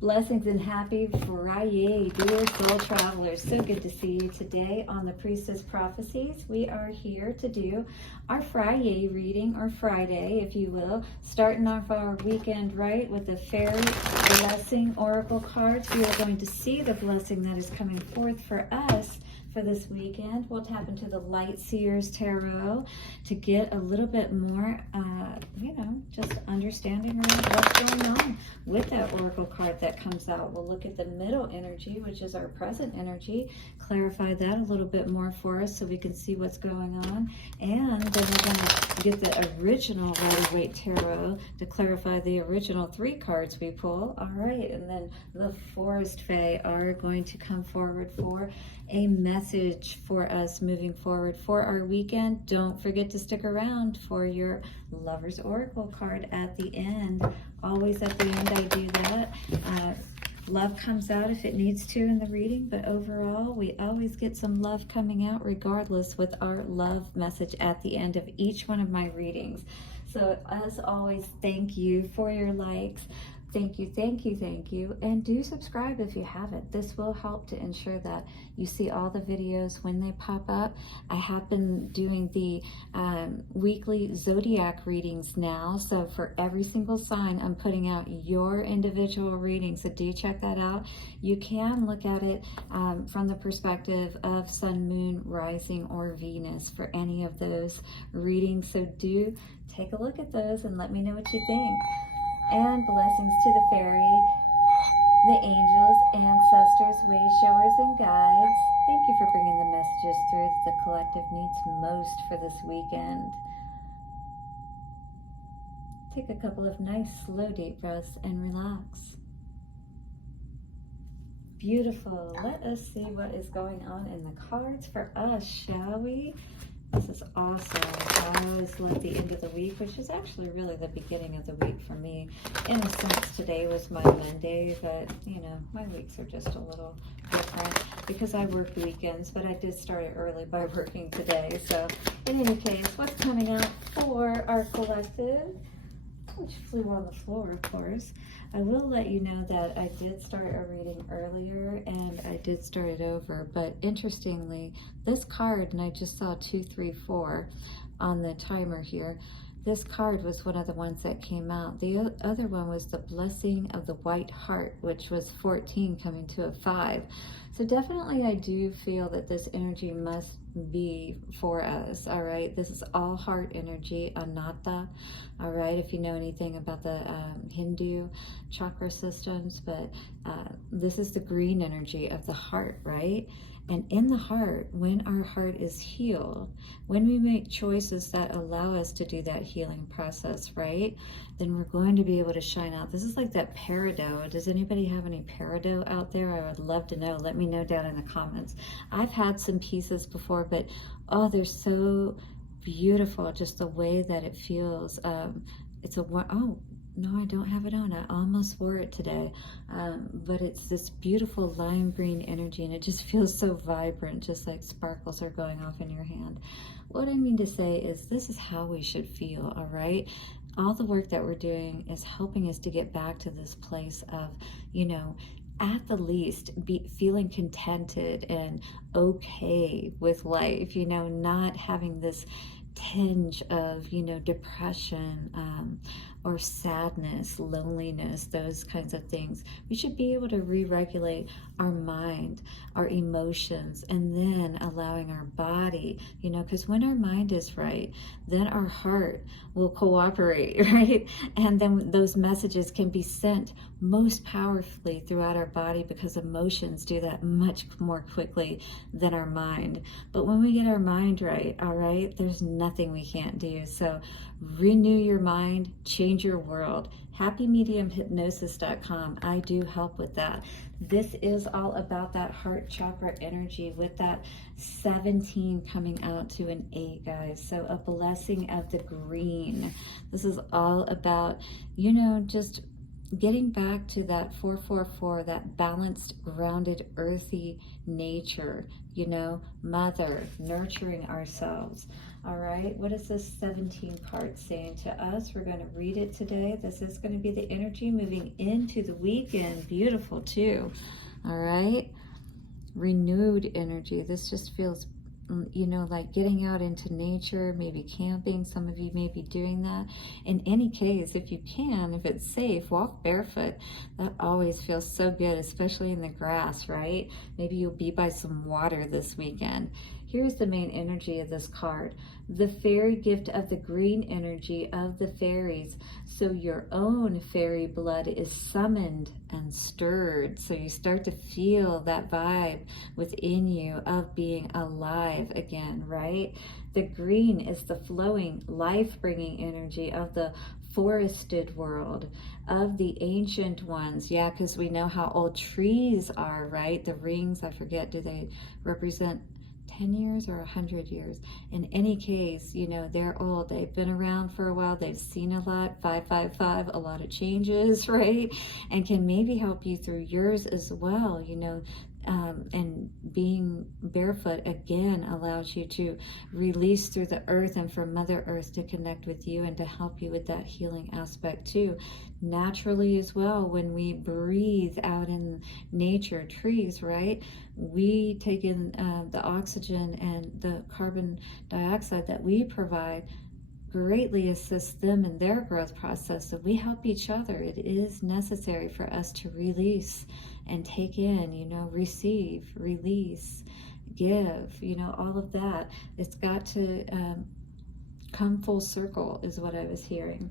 Blessings and happy FriYay, dear soul travelers. So good to see you today on the Priestess Prophecies. We are here to do our FriYay reading, or Friday, if you will, starting off our weekend right with the Faery Blessing Oracle cards. We are going to see the blessing that is coming forth for us for this weekend. We'll tap into the Light Seers Tarot to get a little bit more, just understanding around what's going on with that Oracle card that comes out. We'll look at the middle energy, which is our present energy, clarify that a little bit more for us so we can see what's going on. And then we're going to get the original Rider-Waite Tarot to clarify the original 3 cards we pull. All right, and then the Forest Fae are going to come forward for a message for us moving forward for our weekend. Don't forget to stick around for your Lover's Oracle card at the end. Always at the end I do that. Love comes out if it needs to in the reading, but overall we always get some love coming out regardless with our love message at the end of each one of my readings. So as always, thank you for your likes. Thank you, thank you, thank you. And do subscribe if you haven't. This will help to ensure that you see all the videos when they pop up. I have been doing the weekly zodiac readings now. So for every single sign, I'm putting out your individual reading. So do check that out. You can look at it from the perspective of Sun, Moon, Rising, or Venus for any of those readings. So do take a look at those and let me know what you think. And blessings to the fairy, the angels, ancestors, way showers, and guides. Thank you for bringing the messages through that the collective needs most for this weekend. Take a couple of nice, slow, deep breaths and relax. Beautiful. Let us see what is going on in the cards for us, shall we? This is awesome. I always love the end of the week, which is actually really the beginning of the week for me. In a sense, today was my Monday, but, my weeks are just a little different because I work weekends, but I did start it early by working today. So, in any case, what's coming out for our collective? Which flew on the floor, of course. I will let you know that I did start a reading earlier and I did start it over, but interestingly, this card, and I just saw 2, 3, 4 on the timer here, this card was one of the ones that came out. The other one was the Blessing of the White Heart, which was 14 coming to a 5. So definitely I do feel that this energy must be for us, all right? This is all heart energy, anatta, all right? If you know anything about the Hindu chakra systems, but this is the green energy of the heart, right? And in the heart, when our heart is healed, when we make choices that allow us to do that healing process, right, then we're going to be able to shine out. This is like that peridot. Does anybody have any peridot out there? I would love to know. Let me know down in the comments. I've had some pieces before, but oh, they're so beautiful, just the way that it feels. It's a, oh, no, I don't have it on. I almost wore it today. But it's this beautiful lime green energy, and it just feels so vibrant, just like sparkles are going off in your hand. What I mean to say is this is how we should feel, all right? All the work that we're doing is helping us to get back to this place of, at the least, feeling contented and okay with life, not having this tinge of, depression, or sadness, loneliness, those kinds of things. We should be able to re-regulate our mind, our emotions, and then allowing our body, because when our mind is right, then our heart will cooperate, right? And then those messages can be sent most powerfully throughout our body because emotions do that much more quickly than our mind. But when we get our mind right, all right, there's nothing we can't do. So renew your mind, change your world. HappyMediumHypnosis.com. I do help with that. This is all about that heart chakra energy with that 17 coming out to an 8, guys. So a blessing of the green. This is all about, just getting back to that 444, that balanced, grounded, earthy nature, you know, mother, nurturing ourselves. All right, what is this 17 card saying to us? We're going to read it today. This is going to be the energy moving into the weekend. Beautiful too. All right, renewed energy. This just feels, you know, like getting out into nature, maybe camping. Some of you may be doing that. In any case, if you can, if it's safe, walk barefoot. That always feels so good, especially in the grass, right? Maybe you'll be by some water this weekend. Here's the main energy of this card. The fairy gift of the green energy of the fairies. So your own fairy blood is summoned and stirred. So you start to feel that vibe within you of being alive again, right? The green is the flowing, life-bringing energy of the forested world, of the ancient ones. Yeah, because we know how old trees are, right? The rings, I forget, do they represent 10 years or 100 years? In any case, you know, they're old. They've been around for a while. They've seen a lot. 555, a lot of changes, right? And can maybe help you through yours as well, you know. And being barefoot again allows you to release through the earth and for Mother Earth to connect with you and to help you with that healing aspect too. Naturally as well, when we breathe out in nature, trees, right? We take in the oxygen and the carbon dioxide that we provide greatly assists them in their growth process. So we help each other. It is necessary for us to release and take in, you know, receive, release, give, you know, all of that. It's got to come full circle is what I was hearing.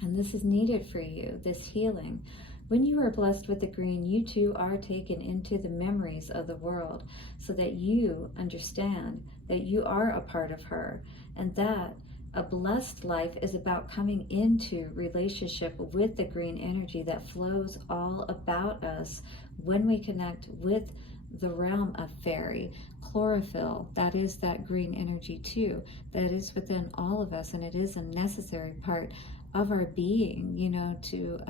And this is needed for you, this healing. When you are blessed with the green, you too are taken into the memories of the world so that you understand that you are a part of her, and that a blessed life is about coming into relationship with the green energy that flows all about us when we connect with the realm of fairy. Chlorophyll, that is that green energy too, that is within all of us, and it is a necessary part of our being, you know, to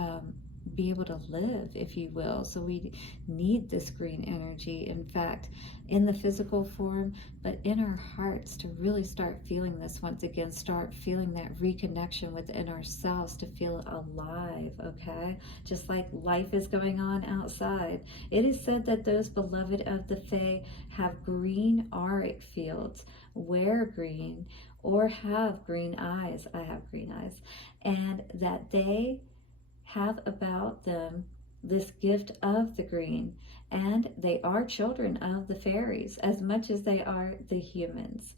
be able to live, if you will. So we need this green energy, in fact, in the physical form, but in our hearts to really start feeling this once again, start feeling that reconnection within ourselves to feel alive, okay? Just like life is going on outside. It is said that those beloved of the Fae have green auric fields, wear green, or have green eyes. I have green eyes. And that they have about them this gift of the green, and they are children of the fairies as much as they are the humans.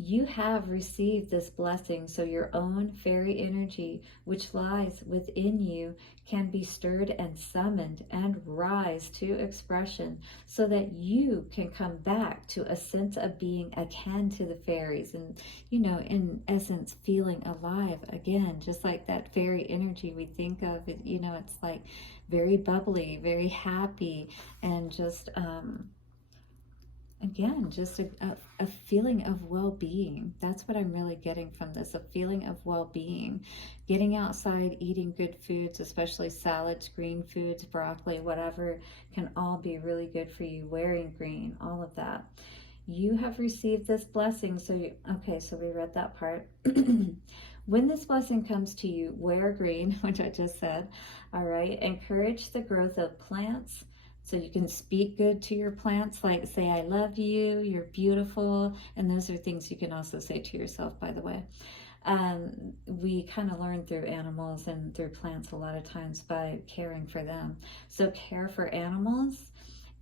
You have received this blessing, so your own fairy energy, which lies within you, can be stirred and summoned and rise to expression so that you can come back to a sense of being akin to the fairies and, you know, in essence, feeling alive again, just like that fairy energy we think of. You know, it's like very bubbly, very happy, and just, again, just a feeling of well-being. That's what I'm really getting from this, a feeling of well-being. Getting outside, eating good foods, especially salads, green foods, broccoli, whatever, can all be really good for you. Wearing green, all of that. You have received this blessing. So okay, so we read that part. When this blessing comes to you, wear green, which I just said. All right, encourage the growth of plants. So you can speak good to your plants, like say, I love you, you're beautiful. And those are things you can also say to yourself, by the way. We kind of learn through animals and through plants a lot of times by caring for them. So care for animals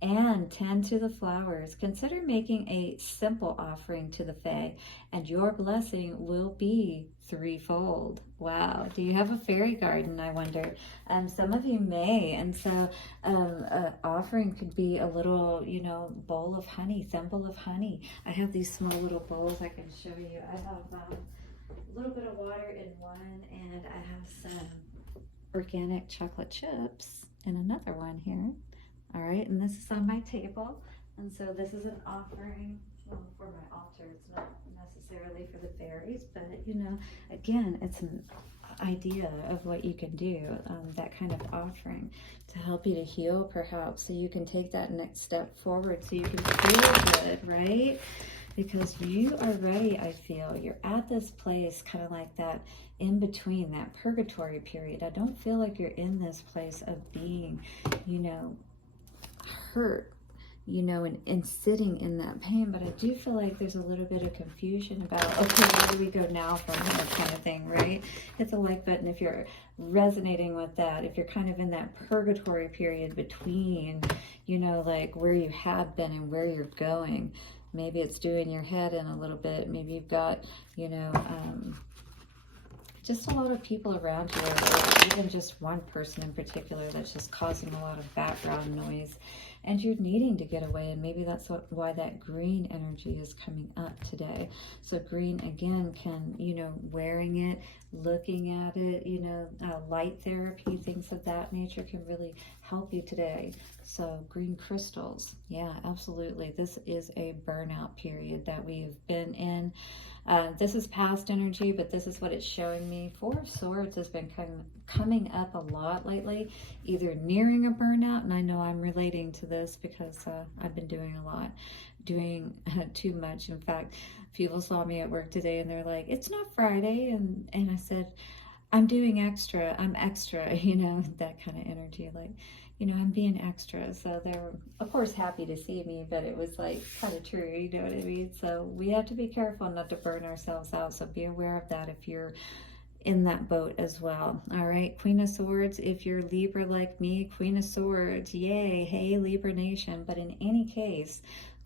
and tend to the flowers. Consider making a simple offering to the Fae, and your blessing will be threefold. Wow. Do you have a fairy garden, I wonder? Some of you may, and so an offering could be a little, you know, bowl of honey, thimble of honey. I have these small little bowls I can show you. I have a little bit of water in one, and I have some organic chocolate chips in another one here. All right, and this is on my table, and so this is an offering, well, for my altar. It's not necessarily for the fairies, but you know, again, it's idea of what you can do, that kind of offering to help you to heal, perhaps, so you can take that next step forward, so you can feel good, right? Because you are ready, I feel. You're at this place, kind of like that in between, that purgatory period. I don't feel like you're in this place of being, you know, hurt, you know, and sitting in that pain, but I do feel like there's a little bit of confusion about, okay, where do we go now from here, kind of thing, right? Hit the like button if you're resonating with that, if you're kind of in that purgatory period between, you know, like where you have been and where you're going. Maybe it's doing your head in a little bit. Maybe you've got, you know, just a lot of people around you, or even just one person in particular that's just causing a lot of background noise, and you're needing to get away. And maybe that's why that green energy is coming up today. So green, again, can, you know, wearing it, looking at it, you know, light therapy, things of that nature can really help you today. So green crystals, yeah, absolutely. This is a burnout period that we've been in. This is past energy, but this is what it's showing me. Four of Swords has been coming up a lot lately, either nearing a burnout, and I know I'm relating to this because I've been doing a lot, doing too much. In fact, people saw me at work today and they're like, it's not Friday, and I said, I'm doing extra, I'm extra, you know, that kind of energy, like, you know, I'm being extra. So they were, of course, happy to see me, but it was like kind of true, you know what I mean? So we have to be careful not to burn ourselves out. So be aware of that if you're in that boat as well. All right, Queen of Swords, if you're Libra like me, Queen of Swords, yay, hey Libra Nation. But in any case,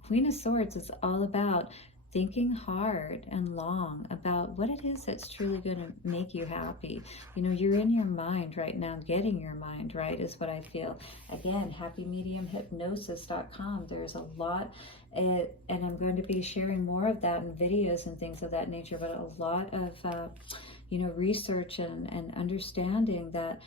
Queen of Swords is all about thinking hard and long about what it is that's truly going to make you happy. You know, you're in your mind right now, getting your mind right is what I feel. Again, happymediumhypnosis.com. There's a lot, and I'm going to be sharing more of that in videos and things of that nature, but a lot of, you know, research and understanding that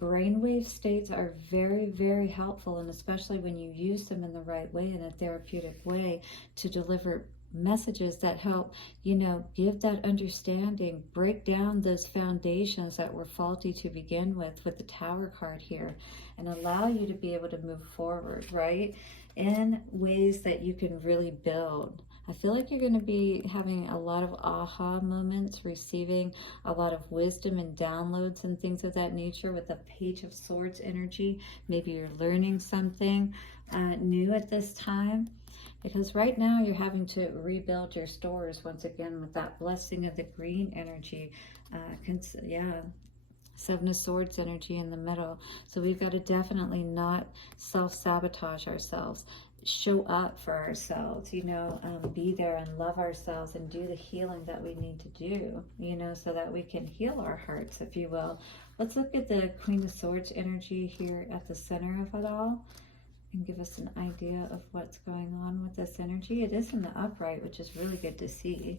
brainwave states are very, very helpful, and especially when you use them in the right way, in a therapeutic way, to deliver messages that help, you know, give that understanding, break down those foundations that were faulty to begin with the Tower card here, and allow you to be able to move forward, right, in ways that you can really build. I feel like you're going to be having a lot of aha moments, receiving a lot of wisdom and downloads and things of that nature with the Page of Swords energy. Maybe you're learning something new at this time, because right now you're having to rebuild your stores once again with that blessing of the green energy. Yeah, Seven of Swords energy in the middle. So we've got to definitely not self-sabotage ourselves. Show up for ourselves, you know, be there and love ourselves and do the healing that we need to do, you know, so that we can heal our hearts, if you will. Let's look at the Queen of Swords energy here at the center of it all, and give us an idea of what's going on with this energy. It is in the upright, which is really good to see.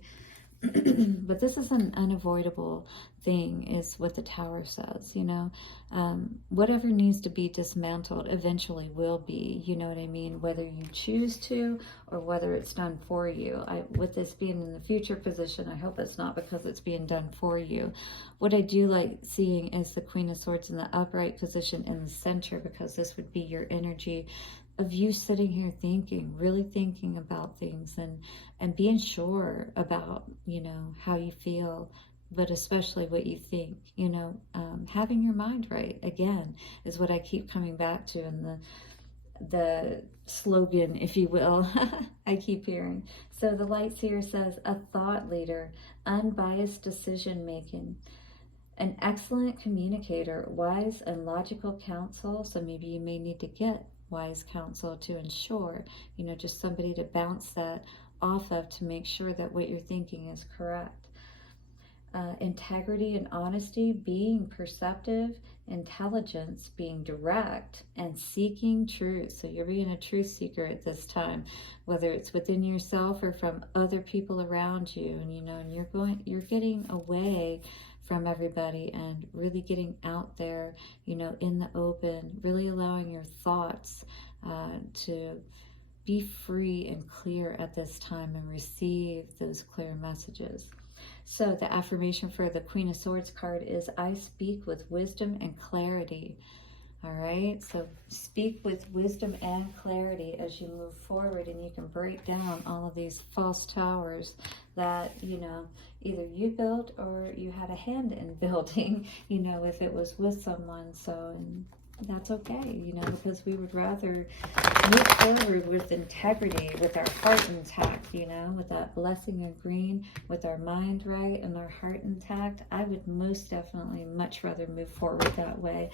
But this is an unavoidable thing, is what the Tower says, you know. Whatever needs to be dismantled eventually will be, you know what I mean, whether you choose to or whether it's done for you. With this being in the future position, I hope it's not because it's being done for you. What I do like seeing is the Queen of Swords in the upright position in the center, because this would be your energy of you sitting here thinking, really thinking about things, and being sure about, you know, how you feel, but especially what you think, you know, having your mind right, again, is what I keep coming back to in the slogan, if you will, I keep hearing. So the lights here says, a thought leader, unbiased decision making, an excellent communicator, wise and logical counsel. So maybe you may need to get wise counsel to ensure, you know, just somebody to bounce that off of, to make sure that what you're thinking is correct. Integrity and honesty, being perceptive, intelligence, being direct, and seeking truth. So you're being a truth seeker at this time, whether it's within yourself or from other people around you, and you know, and you're getting away from everybody and really getting out there, you know, in the open, really allowing your thoughts to be free and clear at this time and receive those clear messages. So the affirmation for the Queen of Swords card is, I speak with wisdom and clarity. All right, so speak with wisdom and clarity as you move forward, and you can break down all of these false towers that, you know, either you built or you had a hand in building, you know, if it was with someone. So, and that's okay, you know, because we would rather move forward with integrity, with our heart intact, you know, with that blessing of green, with our mind right and our heart intact. I would most definitely much rather move forward that way.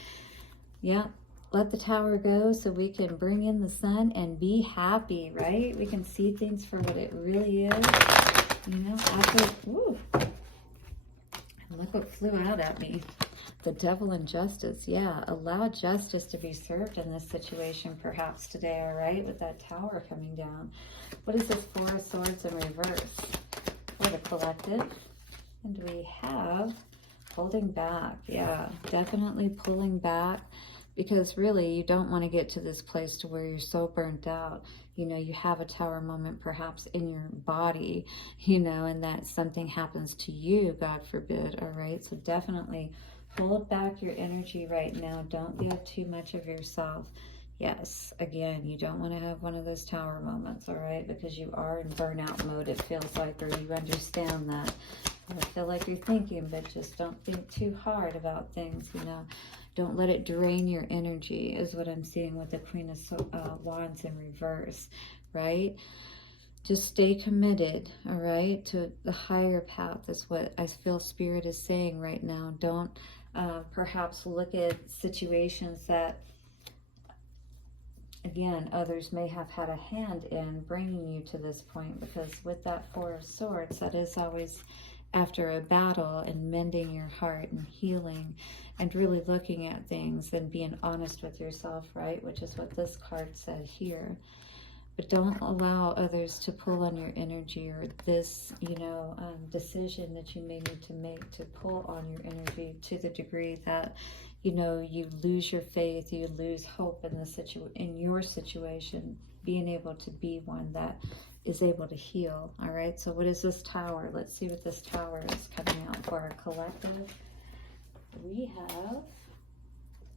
Yeah, let the tower go so we can bring in the sun and be happy, right? We can see things for what it really is. You know, after, ooh, look what flew out at me. The devil and justice. Yeah, allow justice to be served in this situation perhaps today, all right, with that tower coming down. What is this Four of Swords in reverse for the collective? And we have holding back. Yeah, definitely pulling back, because really you don't want to get to this place to where you're so burnt out. You know, you have a tower moment perhaps in your body, you know, and that something happens to you, God forbid, all right? So definitely hold back your energy right now. Don't give too much of yourself. Yes, again, you don't want to have one of those tower moments, all right? Because you are in burnout mode, it feels like, or you understand that. I feel like you're thinking, but just don't think too hard about things, you know. Don't let it drain your energy, is what I'm seeing with the Queen of Wands in reverse, right? Just stay committed, all right, to the higher path is what I feel Spirit is saying right now. Don't perhaps look at situations that, again, others may have had a hand in bringing you to this point, because with that Four of Swords, that is always after a battle and mending your heart and healing and really looking at things and being honest with yourself, right? Which is what this card said here. But don't allow others to pull on your energy, or this, you know, decision that you may need to make to pull on your energy to the degree that, you know, you lose your faith, you lose hope in your situation, being able to be one that is able to heal. All right, so what is this tower? Let's see what this tower is coming out for our collective. We have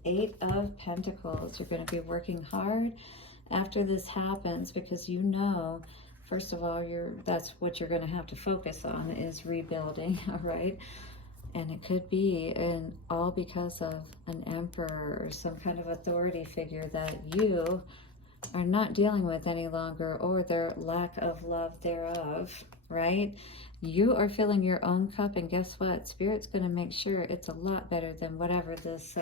Eight of Pentacles. You're going to be working hard after this happens, because you know, first of all, that's what you're going to have to focus on, is rebuilding. All right, and it could be all because of an emperor or some kind of authority figure that you are not dealing with any longer, or their lack of love thereof, right? You are filling your own cup, and guess what? Spirit's going to make sure it's a lot better than whatever this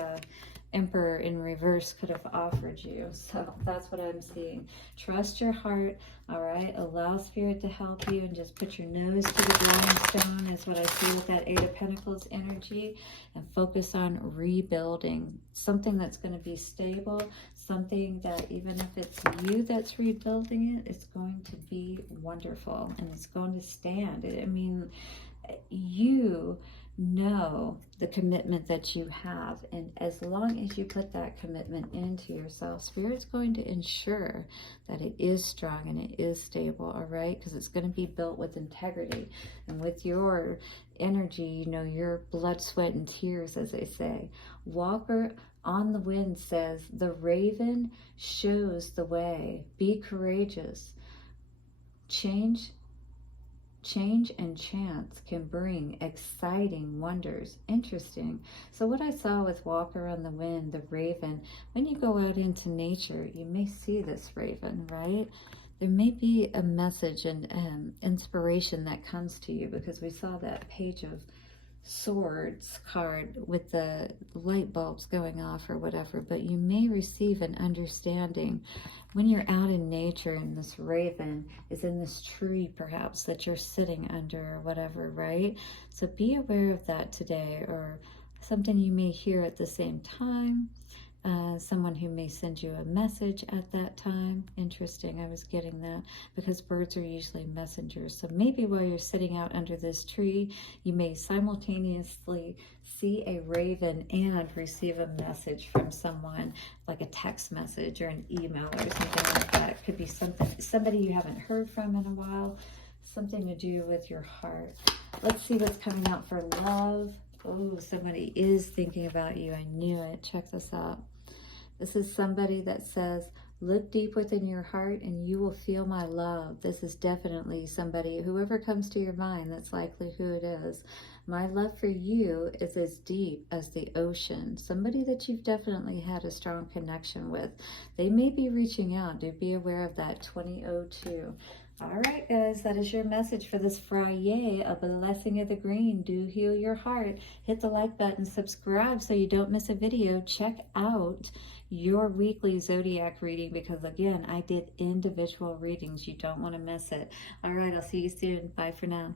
Emperor in reverse could have offered you. So that's what I'm seeing. Trust your heart, all right? Allow Spirit to help you, and just put your nose to the grindstone is what I see with that Eight of Pentacles energy, and focus on rebuilding something that's going to be stable, something that even if it's you that's rebuilding it, it's going to be wonderful and it's going to stand. I mean, you know the commitment that you have, and as long as you put that commitment into yourself, Spirit's going to ensure that it is strong and it is stable, all right? Because it's going to be built with integrity and with your energy, you know, your blood, sweat, and tears, as they say. Walker on the Wind says, the raven shows the way. Be courageous. Change and chance can bring exciting wonders. Interesting. So what I saw with Walker on the Wind, the raven, when you go out into nature, you may see this raven, right? There may be a message and inspiration that comes to you, because we saw that Page of Swords card with the light bulbs going off or whatever, but you may receive an understanding when you're out in nature and this raven is in this tree perhaps that you're sitting under or whatever, right? So be aware of that today, or something you may hear at the same time. Someone who may send you a message at that time. Interesting, I was getting that, because birds are usually messengers. So maybe while you're sitting out under this tree, you may simultaneously see a raven and receive a message from someone, like a text message or an email or something like that. It could be somebody you haven't heard from in a while, something to do with your heart. Let's see what's coming out for love. Oh, somebody is thinking about you. I knew it. Check this out. This is somebody that says, look deep within your heart and you will feel my love. This is definitely somebody, whoever comes to your mind, that's likely who it is. My love for you is as deep as the ocean. Somebody that you've definitely had a strong connection with. They may be reaching out. Do be aware of that. 2002. All right, guys, that is your message for this FriYay, a blessing of the green. Do heal your heart. Hit the like button, subscribe so you don't miss a video. Check out your weekly zodiac reading because, again, I did individual readings. You don't want to miss it. All right, I'll see you soon. Bye for now.